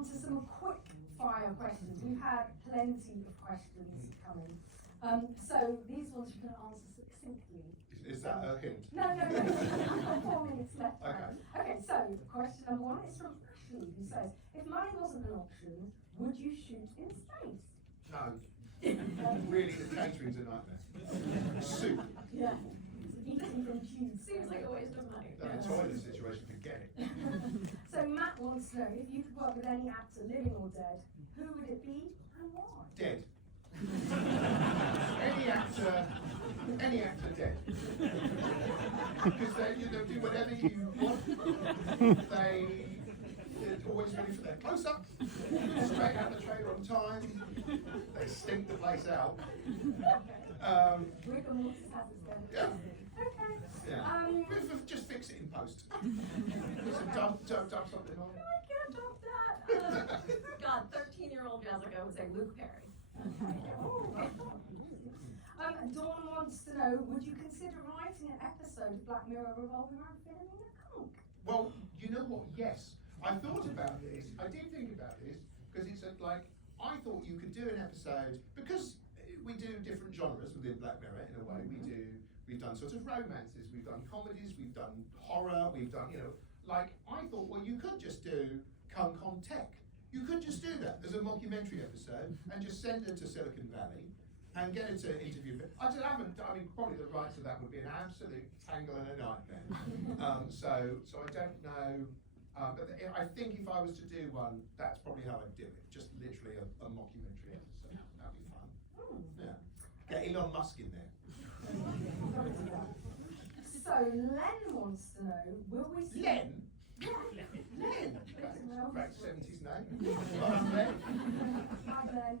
on to some quick fire questions. We've had plenty of questions coming. So these ones you can answer succinctly. Is that a hint? No. You've got 4 minutes left. Okay. Okay, so question number 1 is from Ashley, who says, if money wasn't an option, would you shoot in space? No. Really, the catering's a nightmare. Soup. Yeah. Eating from tubes. Seems like a waste of money. The toilet situation, forget it. So Matt wants to know, if you could work with any actor, living or dead, who would it be and why? Dead. Any actor dead. Because they'll do whatever you want. They're always ready for their close-up, straight out the trailer on time. They stink the place out. Rick and Morty has its own. Yeah. Okay. Yeah. Just fix it in post. Dump something on. I can't dump that. God, 13-year-old Jessica would say Luke Perry. Dawn wants to know, would you consider writing an episode of Black Mirror revolving around filming a conch? Well, you know what? Yes. I thought about this. I did think about this because it's like, I thought you could do an episode, because we do different genres within Black Mirror in a way. We've done sort of romances, we've done comedies, we've done horror, we've done, I thought, well, you could just do Conch on Tech. You could just do that as a mockumentary episode and just send it to Silicon Valley and get it to interview. Probably the rights of that would be an absolute tangle and a nightmare. So I don't know. But I think if I was to do one, that's probably how I'd do it. Just literally a mockumentary episode. That'd be fun. Yeah. Get Elon Musk in there. So Len wants to know, will we see... Len? Yeah. Len. Great 70s name. Hi Len.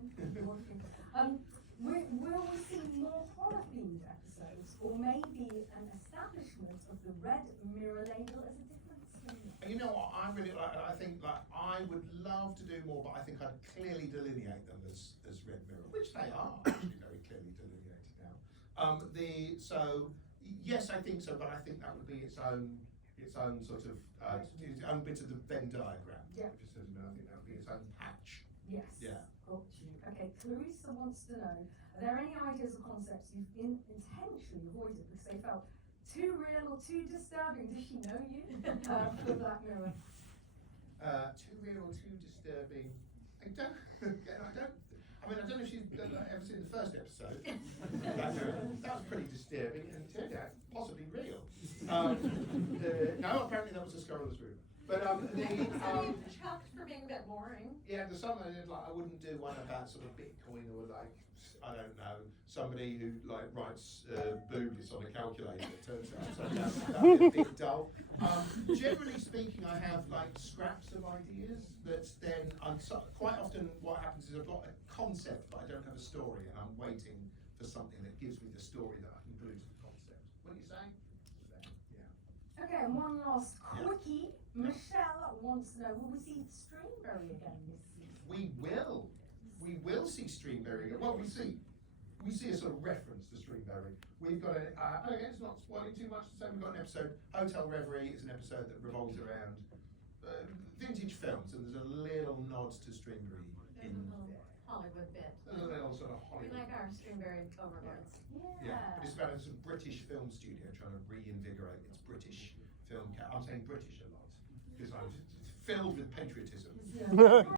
Will we see more horror-themed episodes, or maybe an establishment of the Red Mirror label as a different thing? You know what, I think I would love to do more, but I think I'd clearly delineate them as Red Mirror, which they are actually very clearly delineated now. So yes, I think so, but I think that would be its own sort of its own bit of the Venn diagram. Yeah. Which is, I think that would be its own patch. Yes. Yeah. Got you. Okay, Clarissa wants to know, are there any ideas or concepts you've intentionally avoided because they felt too real or too disturbing? Does she know you? For Black Mirror. Too real or too disturbing? I don't know if she's ever seen the first episode. That was pretty disturbing and turned out possibly real. No, apparently that was a scurrilous rumor. But chucked for being a bit boring. yeah, there's something I did, I wouldn't do one about sort of Bitcoin or I don't know, somebody who writes boobies on a calculator. It turns out so that would be a bit dull. Generally speaking, I have scraps of ideas that then quite often what happens is I've got a concept but I don't have a story, and I'm waiting for something that gives me the story that I can glue to the concept. What are you saying? Yeah. Okay, and one last quickie. Michelle wants to know, will we see Streamberry again this season? We will see Streamberry. Well, we see a sort of reference to Streamberry. We've got it's not spoiling too much to say, we've got an episode, Hotel Reverie is an episode that revolves around vintage films, and there's a little nod to Streamberry in there. Hollywood bit. A little sort of We Hollywood. like our Streamberry overlords. Yeah, but it's about a sort of British film studio trying to reinvigorate its British film. I'm saying British a lot because I'm filled with patriotism. Yeah.